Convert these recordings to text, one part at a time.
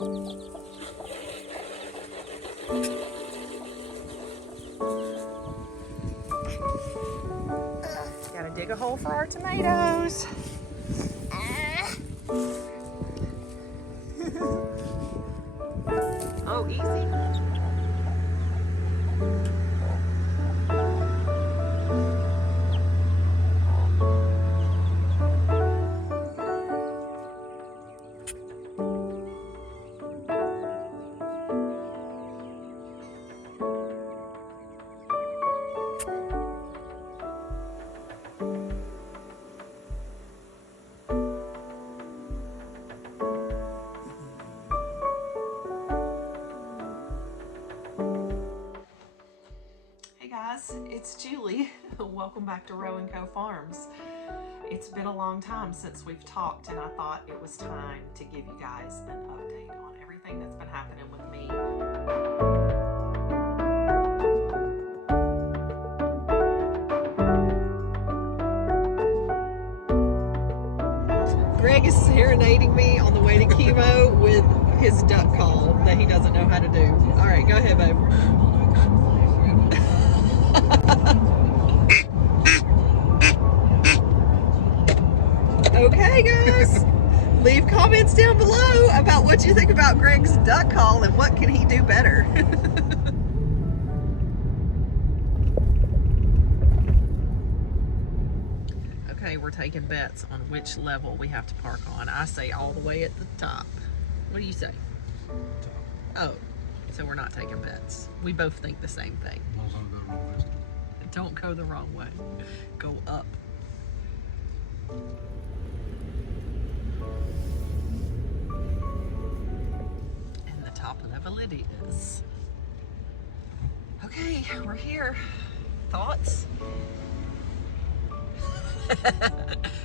Gotta dig a hole for our tomatoes. Oh, easy. It's Julie. Welcome back to Row & Co Farms. It's been a long time since we've talked, and I thought it was time to give you guys an update on everything that's been happening with me. Greg is serenading me on the way to Chemo with his duck call that he doesn't know how to do. All right, go ahead, babe. Okay, guys, leave comments down below about what you think about Greg's duck call and what can he do better. Okay, we're taking bets on which level we have to park on. I say all the way at the top. What do you say? Oh, so we're not taking bets. We both think the same thing. Don't go the wrong way. Go up. And the top level it is. Okay, we're here. Thoughts?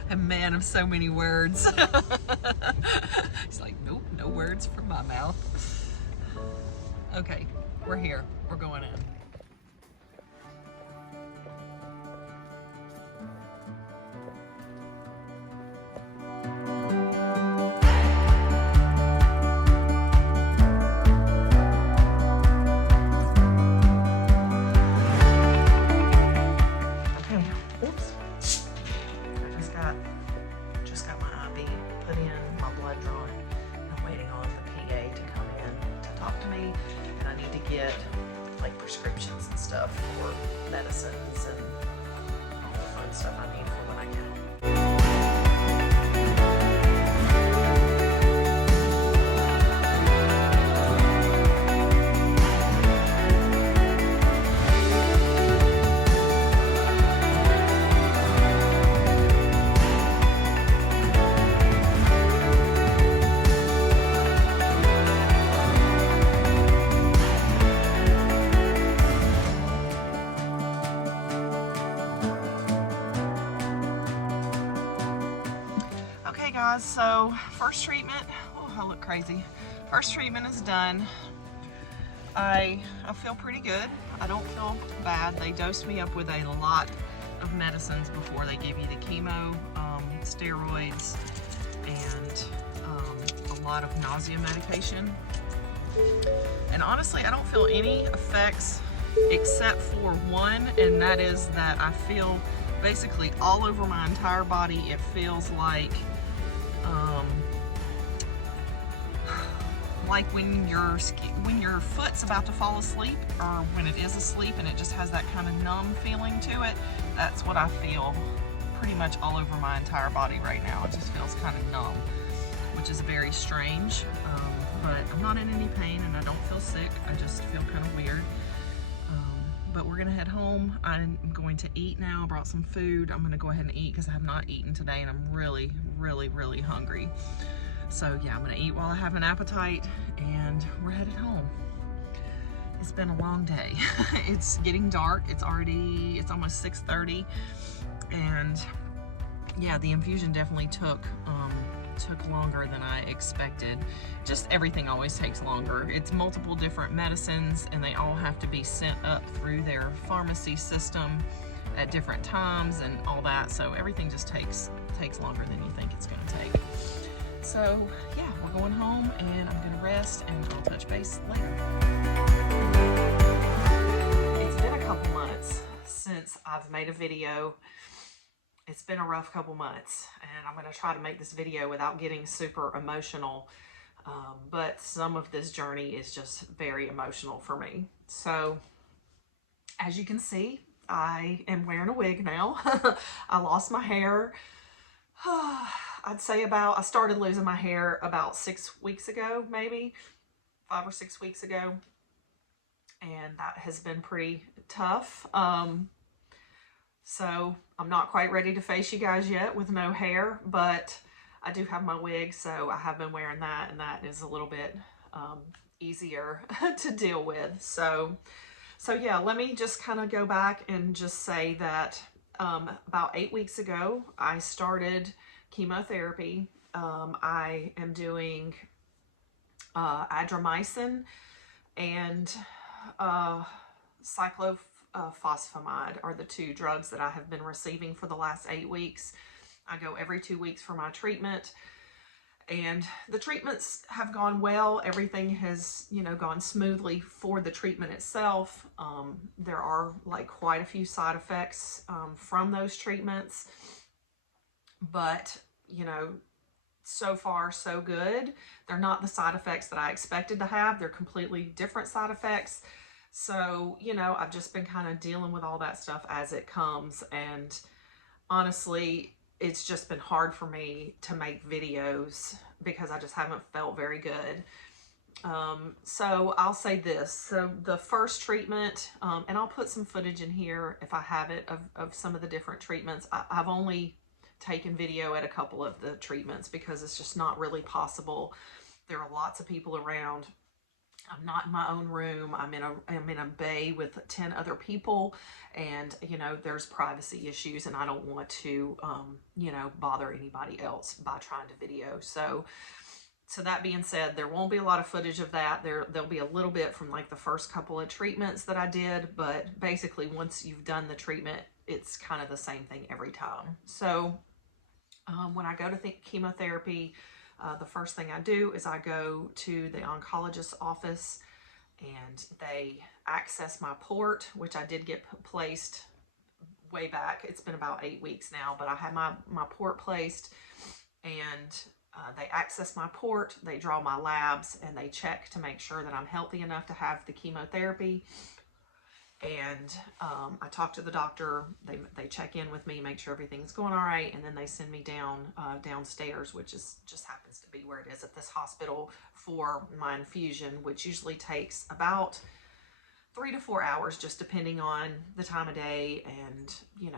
A man of so many words. He's like, nope, no words from my mouth. Okay, we're here. We're going in. Prescriptions and stuff for medicines and all the fun stuff I need for when I get home. Guys, so first treatment, oh, I look crazy. First treatment is done. I feel pretty good. I don't feel bad. They dosed me up with a lot of medicines before they give you the chemo, steroids, and a lot of nausea medication. And honestly, I don't feel any effects except for one, and that is that I feel basically all over my entire body. It feels like when your foot's about to fall asleep, or when it is asleep and it just has that kind of numb feeling to it. That's what I feel pretty much all over my entire body right now. It just feels kind of numb, which is very strange. But I'm not in any pain and I don't feel sick. I just feel kind of weird. But we're gonna head home. I'm going to eat now. I brought some food. I'm gonna go ahead and eat because I have not eaten today and I'm really, really, really hungry. So yeah, I'm gonna eat while I have an appetite and we're headed home. It's been a long day. It's getting dark. It's almost 6:30, and yeah, the infusion definitely took longer than I expected. Just everything always takes longer. It's multiple different medicines and they all have to be sent up through their pharmacy system at different times and all that, so everything just takes longer than you think it's going to take. So yeah, we're going home and I'm gonna rest and I'll touch base later. It's been a couple months since I've made a video. It's been a rough couple months, and I'm going to try to make this video without getting super emotional, but some of this journey is just very emotional for me. So as you can see, I am wearing a wig now. I lost my hair. I'd say I started losing my hair about 6 weeks ago, maybe 5 or 6 weeks ago, and that has been pretty tough. So I'm not quite ready to face you guys yet with no hair, but I do have my wig, so I have been wearing that, and that is a little bit easier to deal with. So yeah, let me just kind of go back and just say that about 8 weeks ago, I started chemotherapy. I am doing adriamycin and cyclophosphamide are the two drugs that I have been receiving for the last 8 weeks. I go every 2 weeks for my treatment, and the treatments have gone well. Everything has, gone smoothly for the treatment itself. There are like quite a few side effects from those treatments, but so far so good. They're not the side effects that I expected to have. They're completely different side effects. So, I've just been kind of dealing with all that stuff as it comes. And honestly, it's just been hard for me to make videos because I just haven't felt very good. So I'll say this. So the first treatment, and I'll put some footage in here if I have it of some of the different treatments. I've only taken video at a couple of the treatments because it's just not really possible. There are lots of people around. I'm not in my own room. I'm in a bay with 10 other people, and there's privacy issues, and I don't want to bother anybody else by trying to video. So that being said, there won't be a lot of footage of that. There'll be a little bit from like the first couple of treatments that I did, but basically once you've done the treatment, it's kind of the same thing every time. So when I go to chemotherapy, the first thing I do is I go to the oncologist's office, and they access my port, which I did get placed way back. It's been about 8 weeks now, but I had my port placed, and they access my port, they draw my labs, and they check to make sure that I'm healthy enough to have the chemotherapy. And I talk to the doctor, they check in with me, make sure everything's going all right, and then they send me downstairs, which just happens to be where it is at this hospital, for my infusion, which usually takes about 3 to 4 hours, just depending on the time of day and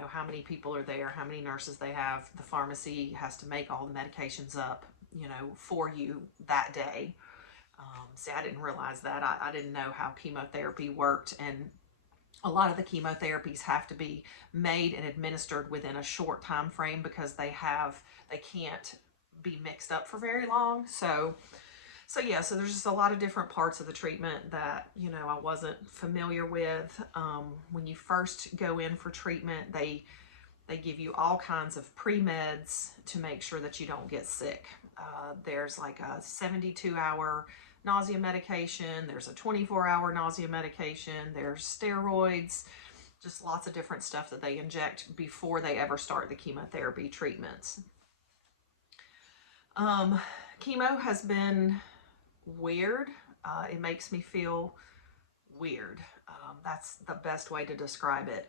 how many people are there, how many nurses they have. The pharmacy has to make all the medications up for you that day. See, I didn't realize that. I didn't know how chemotherapy worked, and a lot of the chemotherapies have to be made and administered within a short time frame because they can't be mixed up for very long. So yeah, so there's just a lot of different parts of the treatment that I wasn't familiar with. When you first go in for treatment, they give you all kinds of pre-meds to make sure that you don't get sick. There's like a 72-hour nausea medication, there's a 24-hour nausea medication, there's steroids, just lots of different stuff that they inject before they ever start the chemotherapy treatments. Chemo has been weird. It makes me feel weird. That's the best way to describe it.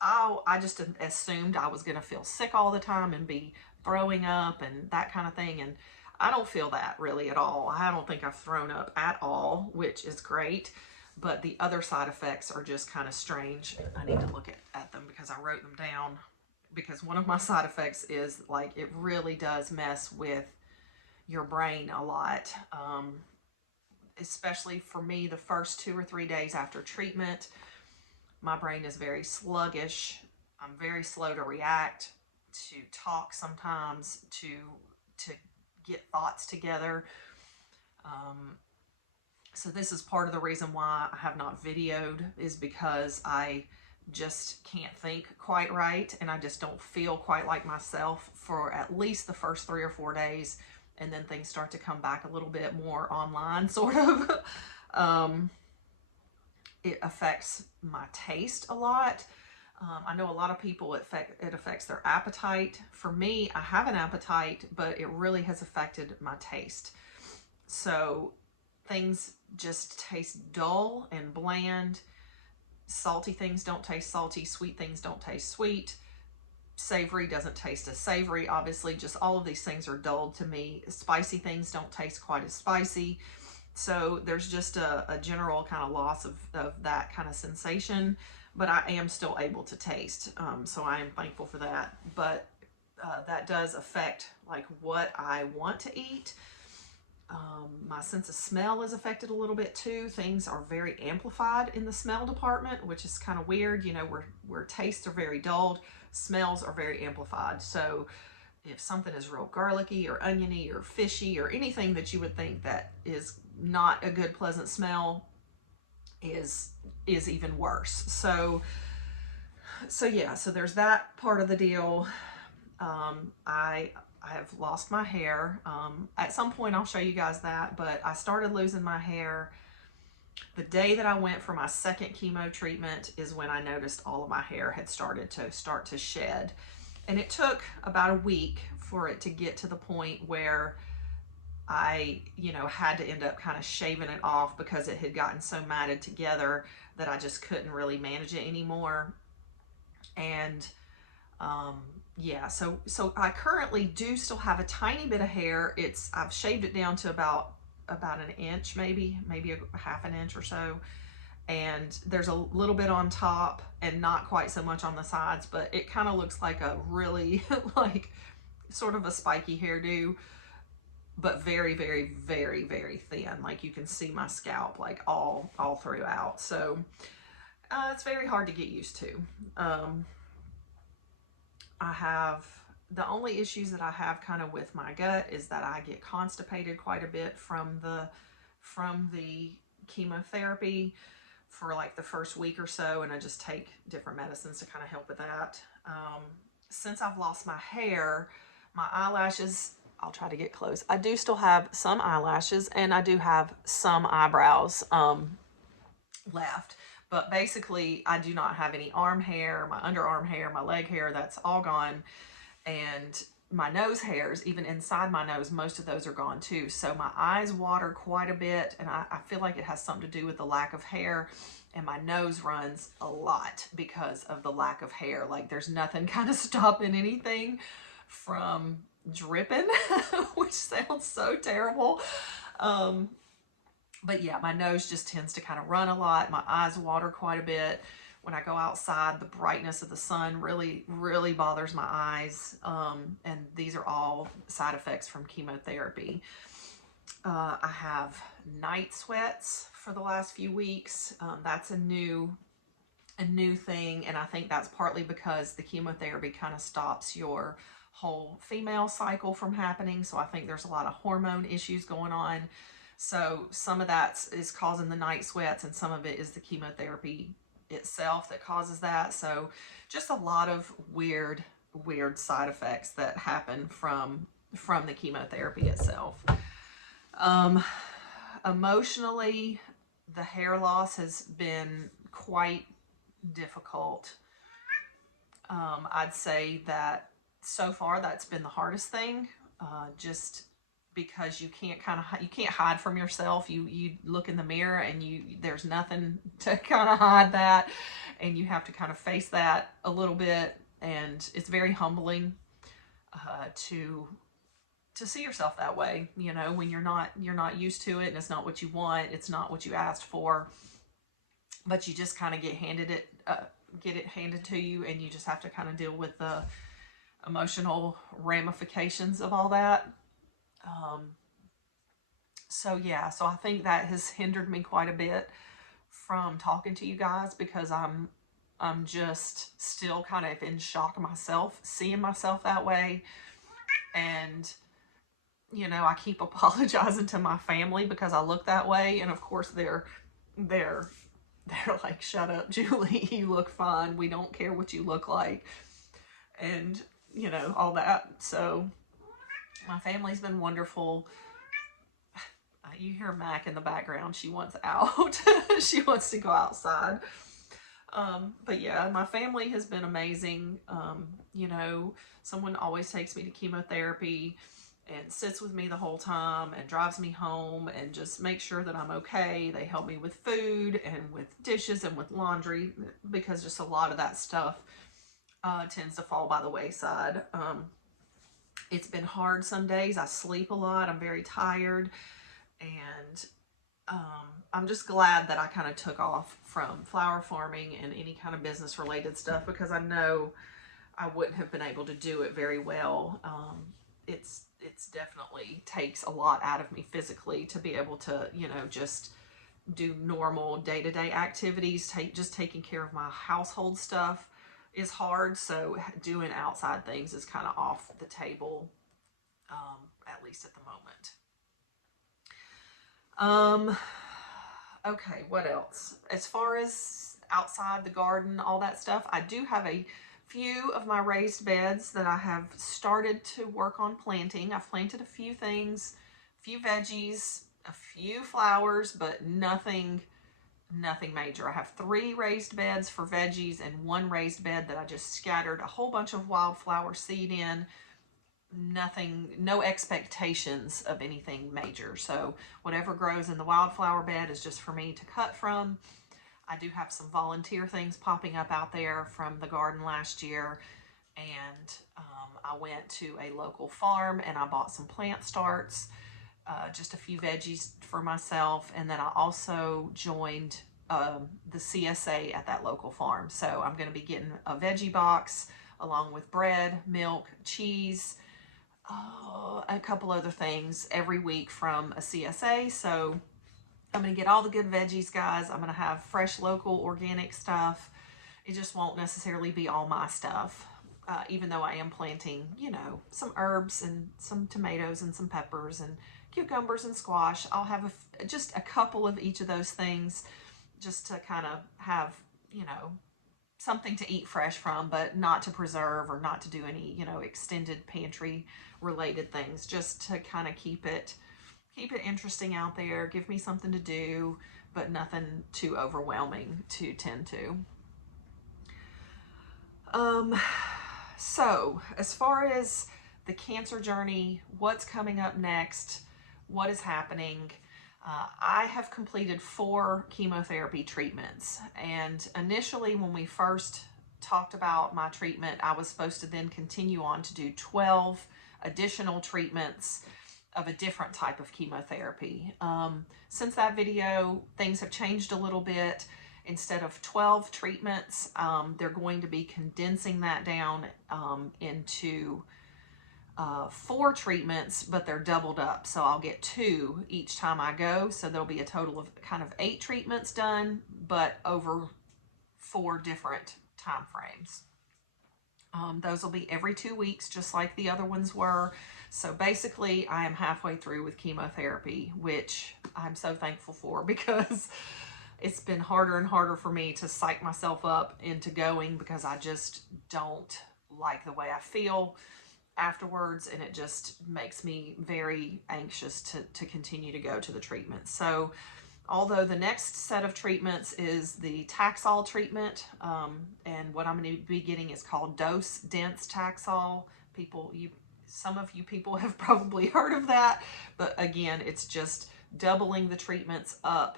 I just assumed I was going to feel sick all the time and be throwing up and that kind of thing, and I don't feel that really at all. I don't think I've thrown up at all, which is great, but the other side effects are just kind of strange. I need to look at them because I wrote them down, because one of my side effects is like it really does mess with your brain a lot. Especially for me, the first 2 or 3 days after treatment, my brain is very sluggish. I'm very slow to react, to talk sometimes, to get thoughts together. So this is part of the reason why I have not videoed, is because I just can't think quite right, and I just don't feel quite like myself for at least the first 3 or 4 days. and then things start to come back a little bit more online, sort of. It affects my taste a lot. I know a lot of people, it affects their appetite. For me, I have an appetite, but it really has affected my taste. So things just taste dull and bland. Salty things don't taste salty. Sweet things don't taste sweet. Savory doesn't taste as savory. Obviously, just all of these things are dull to me. Spicy things don't taste quite as spicy. So there's just a general kind of loss of that kind of sensation, but I am still able to taste. So I am thankful for that. But that does affect like what I want to eat. My sense of smell is affected a little bit too. Things are very amplified in the smell department, which is kind of weird. You know, where tastes are very dulled, smells are very amplified. So if something is real garlicky or oniony or fishy or anything that you would think that is not a good pleasant smell is even worse. So yeah, so there's that part of the deal. I have lost my hair. At some point I'll show you guys that, but I started losing my hair the day that I went for my second chemo treatment is when I noticed all of my hair had started to shed. And it took about a week for it to get to the point where I, you know, had to end up kind of shaving it off because it had gotten so matted together that I just couldn't really manage it anymore. And yeah, so I currently do still have a tiny bit of hair. I've shaved it down to about an inch, maybe a half an inch or so. And there's a little bit on top and not quite so much on the sides, but it kind of looks like a really like sort of a spiky hairdo, but very, very, very, very thin. Like you can see my scalp like all throughout. So it's very hard to get used to. The only issues that I have kind of with my gut is that I get constipated quite a bit from the chemotherapy for like the first week or so, and I just take different medicines to kind of help with that. Since I've lost my hair, my eyelashes, I'll try to get close. I do still have some eyelashes and I do have some eyebrows left. But basically, I do not have any arm hair, my underarm hair, my leg hair, that's all gone. And my nose hairs, even inside my nose, most of those are gone too. So my eyes water quite a bit, and I feel like it has something to do with the lack of hair. And my nose runs a lot because of the lack of hair. Like there's nothing kind of stopping anything from dripping, which sounds so terrible. But yeah, my nose just tends to kind of run a lot. My eyes water quite a bit. When I go outside, the brightness of the sun really, really bothers my eyes. And these are all side effects from chemotherapy. I have night sweats for the last few weeks. That's a new thing. And I think that's partly because the chemotherapy kind of stops your whole female cycle from happening. So I think there's a lot of hormone issues going on. So some of that is causing the night sweats, and some of it is the chemotherapy itself that causes that. So just a lot of weird side effects that happen from the chemotherapy itself. Emotionally, the hair loss has been quite difficult. I'd say that so far that's been the hardest thing, just because you can't hide from yourself. You look in the mirror and there's nothing to kind of hide that, and you have to kind of face that a little bit. And it's very humbling to see yourself that way, you know, when you're not used to it, and it's not what you want, it's not what you asked for, but you just kind of get it handed to you, and you just have to kind of deal with the emotional ramifications of all that. So yeah, so I think that has hindered me quite a bit from talking to you guys, because I'm just still kind of in shock myself, seeing myself that way. And, you know, I keep apologizing to my family because I look that way. And of course they're like, shut up, Julie, you look fine. We don't care what you look like. And, you know, all that. So My family's been wonderful. You hear Mac in the background. She wants out. She wants to go outside. But yeah, my family has been amazing. You know, someone always takes me to chemotherapy and sits with me the whole time and drives me home and just makes sure that I'm okay. They help me with food and with dishes and with laundry, because just a lot of that stuff tends to fall by the wayside. It's been hard some days. I sleep a lot. I'm very tired. And I'm just glad that I kind of took off from flower farming and any kind of business related stuff, because I know I wouldn't have been able to do it very well. It's definitely takes a lot out of me physically to be able to, you know, just do normal day-to-day activities. Just taking care of my household stuff is hard. So doing outside things is kind of off the table, at least at the moment. Okay, what else? As far as outside the garden, all that stuff, I do have a few of my raised beds that I have started to work on planting. I've planted a few things, a few veggies, a few flowers, but nothing major. I have 3 raised beds for veggies and 1 raised bed that I just scattered a whole bunch of wildflower seed in. Nothing, no expectations of anything major. So whatever grows in the wildflower bed is just for me to cut from. I do have some volunteer things popping up out there from the garden last year. And I went to a local farm and I bought some plant starts, just a few veggies for myself. And then I also joined the CSA at that local farm. So I'm going to be getting a veggie box along with bread, milk, cheese, a couple other things every week from a CSA. So I'm going to get all the good veggies, guys. I'm going to have fresh, local, organic stuff. It just won't necessarily be all my stuff, even though I am planting, you know, some herbs and some tomatoes and some peppers and cucumbers and squash. I'll have just a couple of each of those things just to kind of have, you know, something to eat fresh from, but not to preserve or not to do any, you know, extended pantry related things, just to kind of keep it interesting out there, give me something to do, but nothing too overwhelming to tend to. So as far as the cancer journey, what's coming up next, what is happening, I have completed 4 chemotherapy treatments. And initially when we first talked about my treatment, I was supposed to then continue on to do 12 additional treatments of a different type of chemotherapy. Since that video, things have changed a little bit. Instead of 12 treatments, they're going to be condensing that down into 4 treatments, but they're doubled up. So I'll get 2 each time I go. So there'll be a total of kind of 8 treatments done, but over 4 different time frames. Those will be every 2 weeks, just like the other ones were. So basically, I am halfway through with chemotherapy, which I'm so thankful for, because it's been harder and harder for me to psych myself up into going, because I just don't like the way I feel afterwards, and it just makes me very anxious to continue to go to the treatment. So although the next set of treatments is the Taxol treatment, and what I'm going to be getting is called dose dense Taxol. Some of you people have probably heard of that, but again, it's just doubling the treatments up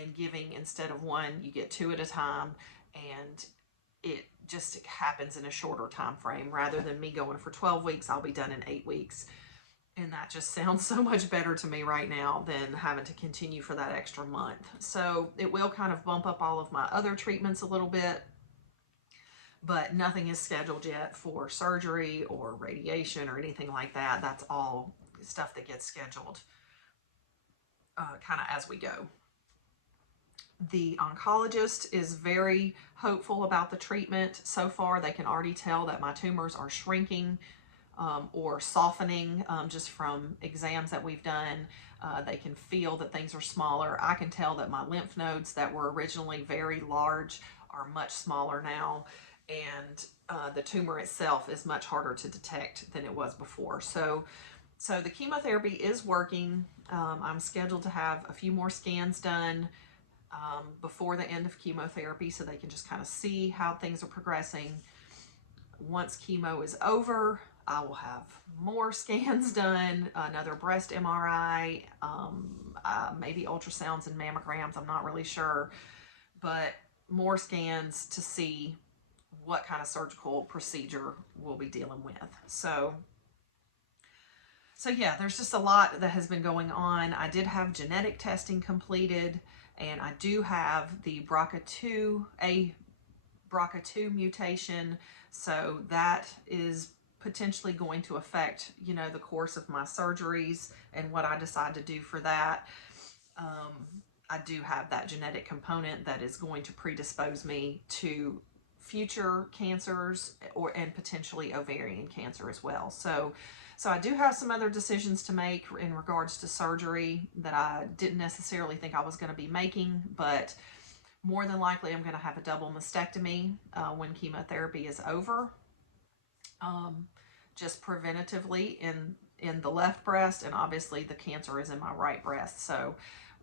and giving, instead of 1, you get 2 at a time, and it just happens in a shorter time frame. Rather than me going for 12 weeks, I'll be done in 8 weeks. And that just sounds so much better to me right now than having to continue for that extra month. So it will kind of bump up all of my other treatments a little bit, but nothing is scheduled yet for surgery or radiation or anything like that. That's all stuff that gets scheduled kind of as we go. The oncologist is very hopeful about the treatment. So far, they can already tell that my tumors are shrinking or softening just from exams that we've done. They can feel that things are smaller. I can tell that my lymph nodes that were originally very large are much smaller now. And the tumor itself is much harder to detect than it was before. So So the chemotherapy is working. I'm scheduled to have a few more scans done before the end of chemotherapy so they can just kind of see how things are progressing. Once chemo is over, I will have more scans done, another breast MRI, maybe ultrasounds and mammograms, I'm not really sure, but more scans to see what kind of surgical procedure we'll be dealing with. So yeah, there's just a lot that has been going on. I did have genetic testing completed, and I do have the BRCA2 mutation, so that is potentially going to affect, you know, the course of my surgeries and what I decide to do for that. I do have that genetic component that is going to predispose me to future cancers and potentially ovarian cancer as well. So I do have some other decisions to make in regards to surgery that I didn't necessarily think I was going to be making, but more than likely I'm going to have a double mastectomy when chemotherapy is over, just preventatively in the left breast, and obviously the cancer is in my right breast. So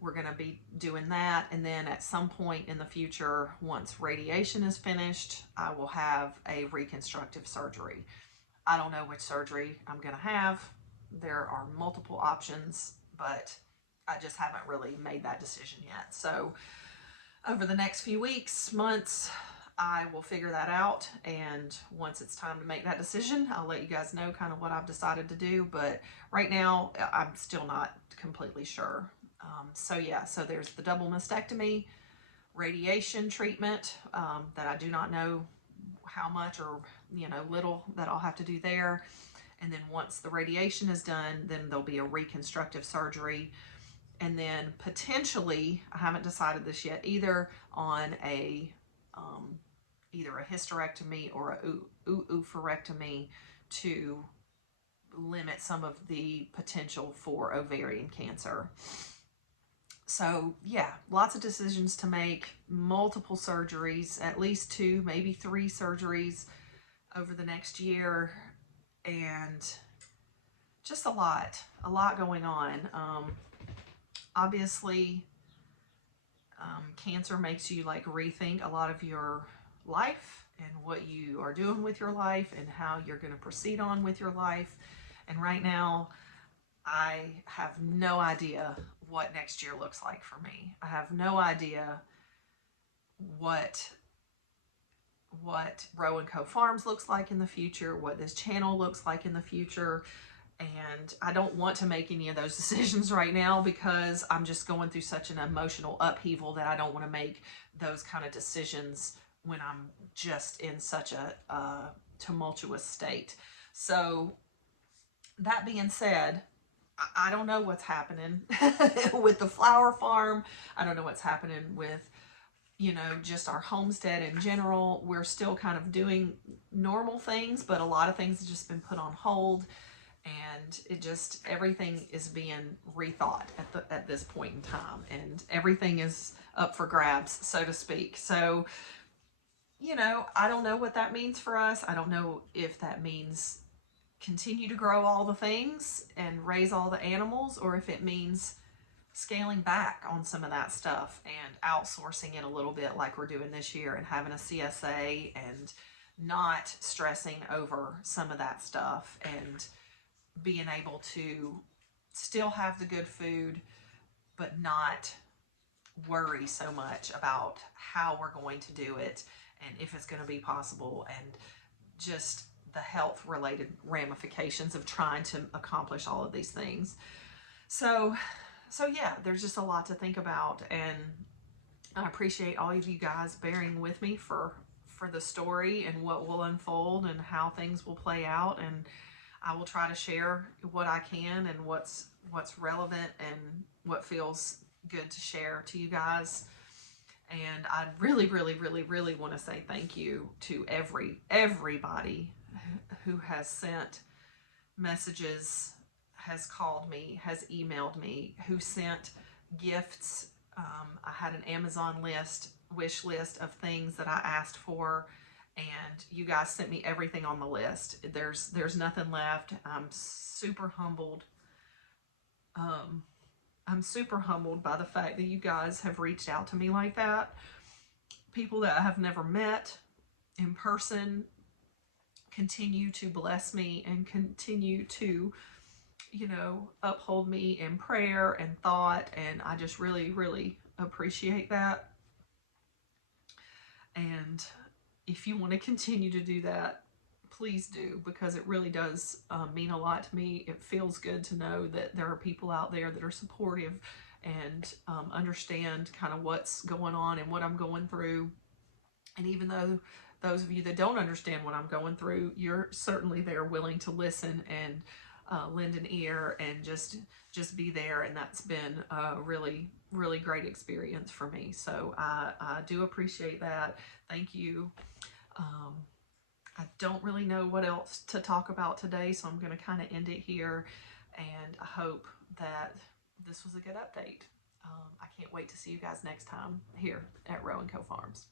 we're going to be doing that, and then at some point in the future, once radiation is finished, I will have a reconstructive surgery. I don't know which surgery I'm going to have. There are multiple options, but I just haven't really made that decision yet. So over the next few weeks, months, I will figure that out, and once it's time to make that decision, I'll let you guys know kind of what I've decided to do, but right now I'm still not completely sure. So yeah, so there's the double mastectomy, radiation treatment that I do not know how much or, you know, little that I'll have to do there. And then once the radiation is done, then there'll be a reconstructive surgery. And then potentially, I haven't decided this yet, either on a hysterectomy or a oophorectomy to limit some of the potential for ovarian cancer. So yeah, lots of decisions to make, multiple surgeries, at least 2, maybe 3 surgeries over the next year, and just a lot going on. Obviously, cancer makes you like rethink a lot of your life and what you are doing with your life and how you're going to proceed on with your life. And right now, I have no idea what next year looks like for me. I have no idea what Row & Co Farms looks like in the future, what this channel looks like in the future. And I don't want to make any of those decisions right now because I'm just going through such an emotional upheaval that I don't want to make those kind of decisions when I'm just in such a tumultuous state. So that being said, I don't know what's happening with the flower farm. I don't know what's happening with, you know, just our homestead in general. We're still kind of doing normal things, but a lot of things have just been put on hold, and it just, everything is being rethought at this point in time, and everything is up for grabs, so to speak. So, you know, I don't know what that means for us. I don't know if that means continue to grow all the things and raise all the animals, or if it means scaling back on some of that stuff and outsourcing it a little bit like we're doing this year, and having a CSA and not stressing over some of that stuff, and being able to still have the good food but not worry so much about how we're going to do it and if it's going to be possible, and just the health related ramifications of trying to accomplish all of these things. So yeah, there's just a lot to think about, and I appreciate all of you guys bearing with me for the story and what will unfold and how things will play out, and I will try to share what I can and what's relevant and what feels good to share to you guys. And I really, really, really, really want to say thank you to everybody who has sent messages, has called me, has emailed me, who sent gifts. I had an Amazon wish list of things that I asked for, and you guys sent me everything on the list. There's nothing left. I'm super humbled. I'm super humbled by the fact that you guys have reached out to me like that. People that I have never met in person continue to bless me and continue to, you know, uphold me in prayer and thought, and I just really, really appreciate that. And if you want to continue to do that, please do, because it really does mean a lot to me. It feels good to know that there are people out there that are supportive and understand kind of what's going on and what I'm going through. And even though those of you that don't understand what I'm going through, you're certainly there willing to listen and lend an ear and just be there. And that's been a really, really great experience for me. So I do appreciate that. Thank you. I don't really know what else to talk about today, so I'm going to kind of end it here. And I hope that this was a good update. I can't wait to see you guys next time here at Row & Co Farms.